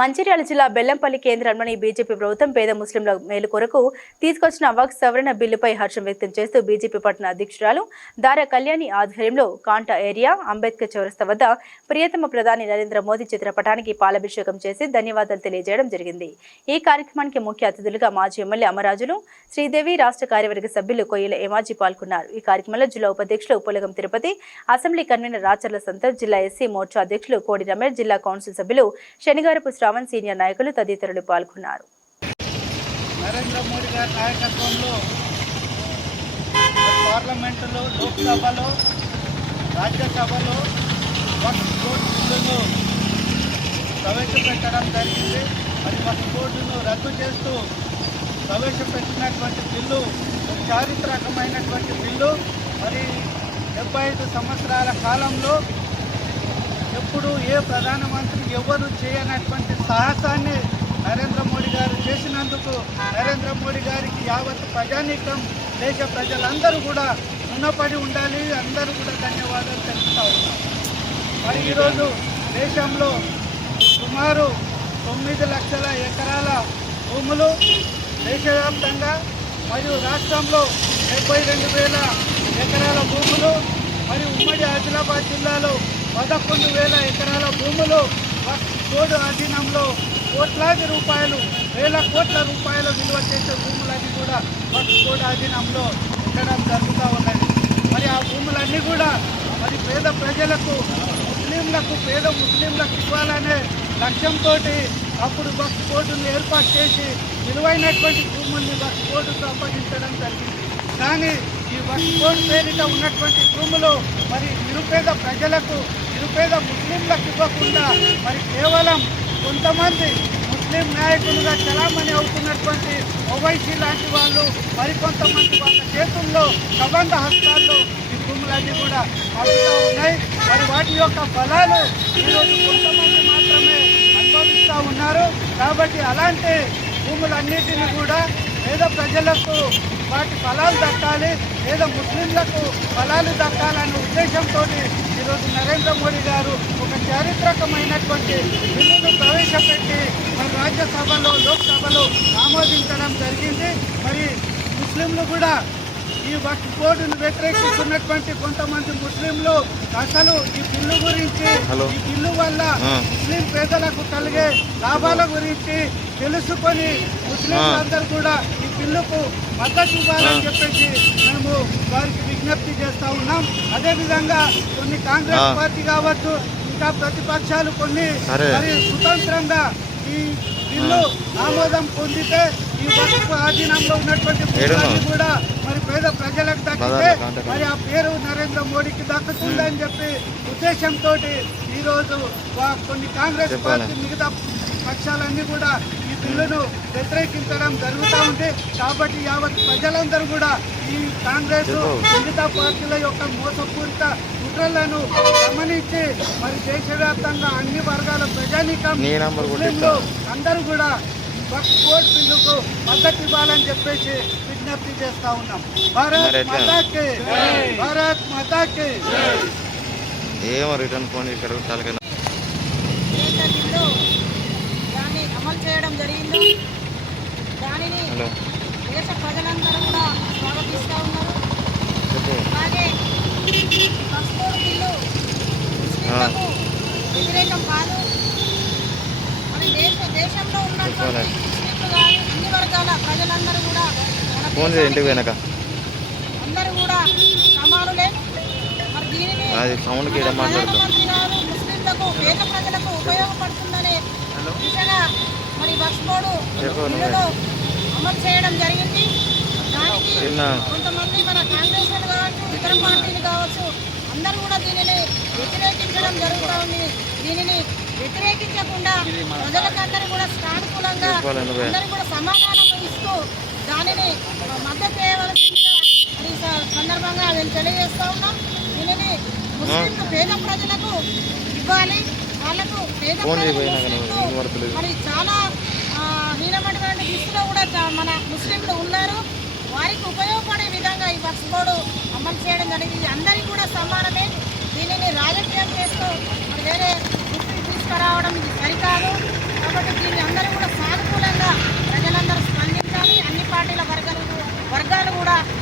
మంచిర్యాల జిల్లా బెల్లంపల్లి కేంద్రంలోని బీజేపీ ప్రభుత్వం పేద ముస్లింల మేలు కొరకు తీసుకొచ్చిన వక్ఫ్ సవరణ బిల్లుపై హర్షం వ్యక్తం చేస్తూ బీజేపీ పట్టణ అధ్యక్షురాలు దారా కళ్యాణి ఆధ్వర్యంలో కాంటా ఏరియా అంబేద్కర్ చౌరస్తా వద్ద ప్రియతమ ప్రధాని నరేంద్ర మోదీ చిత్రపటానికి పాలాభిషేకం చేసి ధన్యవాదాలు తెలియజేయడం జరిగింది. ఈ కార్యక్రమానికి ముఖ్య అతిథులుగా మాజీ ఎమ్మెల్యే అమరాజులు, శ్రీదేవి, రాష్ట్ర కార్యవర్గ సభ్యులు కొయ్యల ఏమాజీ పాల్గొన్నారు. ఈ కార్యక్రమంలో జిల్లా ఉపాధ్యక్షులు పులగం తిరుపతి, అసెంబ్లీ కన్వీనర్ రాచర్ల సంతోష్, జిల్లా ఎస్సీ మోర్చా అధ్యక్షులు కోడి రమేష్, జిల్లా కౌన్సిల్ సభ్యులు శనిగారపు శ్రావణ్, సీనియర్ నాయకులు తదితరులు పాల్గొన్నారు. నరేంద్ర మోడీ గారి నాయకత్వంలో పార్లమెంటులో, లోక్సభలో, రాజ్యసభలో వక్ఫ్ బోర్డును ప్రవేశపెట్టడం జరిగింది. అది వక్ఫ్ బోర్డును రద్దు చేస్తూ ప్రవేశపెట్టినటువంటి బిల్లు చారిత్రకమైనటువంటి బిల్లు. మరి 75 సంవత్సరాల కాలంలో ఎప్పుడు ఏ ప్రధానమంత్రి ఎవరు చేయనటువంటి సాహసాన్ని నరేంద్ర మోడీ గారు చేసినందుకు నరేంద్ర మోడీ గారికి యావత్ ప్రజానీకం, దేశ ప్రజలందరూ కూడా రుణపడి ఉండాలి. అందరూ కూడా ధన్యవాదాలు తెలుపుతూ ఉన్నాం. మరి ఈరోజు దేశంలో సుమారు 9 లక్షల ఎకరాల భూములు దేశవ్యాప్తంగా, మరియు రాష్ట్రంలో 72,000 ఎకరాల భూములు, మరియు ఉమ్మడి ఆదిలాబాద్ జిల్లాలో 11,000 ఎకరాల భూములు వక్ఫ్ బోర్డు అధీనంలో కోట్లాది రూపాయలు, వేల కోట్ల రూపాయల విలువ చేసే భూములన్నీ కూడా వక్ఫ్ బోర్డు అధీనంలో ఉండడం జరుగుతూ ఉన్నది. మరి ఆ భూములన్నీ కూడా మరి పేద ప్రజలకు, పేద ముస్లింలకు ఇవ్వాలనే లక్ష్యంతో అప్పుడు వక్ఫ్ బోర్డును ఏర్పాటు చేసి విలువైనటువంటి భూముల్ని వక్ఫ్ బోర్డుకు అప్పగించడం జరిగింది. కానీ ఈ వక్ఫ్ బోర్డు పేరిట ఉన్నటువంటి భూములు మరి నిరుపేద ప్రజలకు, నిరుపేద ముస్లింలకు ఇవ్వకుండా మరి కేవలం కొంతమంది ముస్లిం నాయకులుగా చలామణి అవుతున్నటువంటి ఓవైసీ లాంటి వాళ్ళు, మరికొంతమంది వాళ్ళ చేతుల్లో కబంధ హస్తాల్లో ఈ భూములన్నీ కూడా అందుతూ ఉన్నాయి. మరి వాటి యొక్క ఫలాలు ఈరోజు కొంతమంది మాత్రమే అనుభవిస్తూ ఉన్నారు. కాబట్టి అలాంటి భూములన్నిటినీ కూడా పేద ప్రజలకు వాటి ఫలాలు దక్కాలి, లేదా ముస్లింలకు ఫలాలు దక్కాలనే ఉద్దేశంతో ఈరోజు నరేంద్ర మోడీ గారు ఒక చారిత్రకమైనటువంటి బిల్లును ప్రవేశపెట్టి మరి రాజ్యసభలో, లోక్సభలో ఆమోదించడం జరిగింది. మరి ముస్లింలు కూడా ఈ వక్ఫ్ బోర్డును వ్యతిరేకిస్తున్నటువంటి కొంతమంది ముస్లింలు అసలు ఈ బిల్లు గురించి, ఈ బిల్లు వల్ల ముస్లిం పేదలకు కలిగే లాభాల గురించి తెలుసుకొని ముస్లింలందరూ కూడా ఈ బిల్లుకు మద్దతు ఇవ్వాలని చెప్పేసి మేము వారికి విజ్ఞప్తి చేస్తూ ఉన్నాం. అదేవిధంగా కొన్ని కాంగ్రెస్ పార్టీ కావచ్చు, ఇంకా ప్రతిపక్షాలు కొన్ని మరి స్వతంత్రంగా ఈ బిల్లు ఆమోదం పొందితే ఈ వక్ఫ్ అధీనంలో ఉన్నటువంటి భూములన్నీ కూడా మరి పేద ప్రజలకు దక్కితే మరి ఆ పేరు నరేంద్ర మోడీకి దక్కుతుందని చెప్పి ఉద్దేశంతో ఈరోజు కొన్ని కాంగ్రెస్ పార్టీ, మిగతా పక్షాలన్నీ కూడా ఈ బిల్లును వ్యతిరేకించడం జరుగుతూ ఉంది. కాబట్టి యావత్ ప్రజలందరూ కూడా ఈ కాంగ్రెస్, మిగతా పార్టీల యొక్క మోసపూరిత కుట్రలను గమనించి మరి దేశవ్యాప్తంగా అన్ని వర్గాల ప్రజానీకం, ముస్లింలు అందరూ కూడా వక్ఫ్ బోర్డు బిల్లుకు మద్దతు ఇవ్వాలని చెప్పేసి విజ్ఞప్తి చేస్తా ఉన్నాం. భారత్ మాతాకి, భారత్ మాతాకి. ఏమో రిటర్న్ ఫోన్ ఇక్కడ దాన్ని అమలు చేయడం జరిగింది. దానిని దేశ ప్రజలందరూ కూడా స్వాగతిస్తూ ఉన్నారు. అలాగే వక్ఫ్ బోర్డు బిల్లు ముస్లింలకు వ్యతిరేకం కాదు. మరి దేశంలో ఉన్నటువంటి ముస్లింలు కానీ అన్ని వర్గాల ప్రజలందరూ కూడా అందరూ కూడా సమానులే. మరి దీనిని ప్రధానమంత్రి గారు ముస్లింలకు, పేద ప్రజలకు ఉపయోగపడుతుందనే దిశగా మరి వక్ఫ్ బోర్డు బిల్లును అమలు చేయడం జరిగింది. దానికి కొంతమంది మన కాంగ్రెస్ వాళ్ళు కావచ్చు, ఇతర పార్టీలు కావచ్చు, అందరూ కూడా దీనిని వ్యతిరేకించడం జరుగుతూ ఉంది. దీనిని వ్యతిరేకించకుండా ప్రజలకందరూ కూడా సానుకూలంగా అందరూ కూడా సమాధానం ఇస్తూ దానిని మద్దతు చేయవలసిందిగా ఈ సందర్భంగా మేము తెలియజేస్తూ ఉన్నాం. దీనిని ముస్లింలు, పేద ప్రజలకు ఇవ్వాలి. వాళ్ళకు పేద ప్రజలు మరి చాలా హీనమైనటువంటి దిశలో కూడా మన ముస్లింలు ఉన్నారు. వారికి ఉపయోగపడే విధంగా ఈ వక్ఫ్ బోర్డు అమలు చేయడం జరిగింది. అందరికీ కూడా సమానమే. దీనిని రాజకీయం చేస్తూ మరి వేరే తీసుకురావడం ఇది సరికాదు.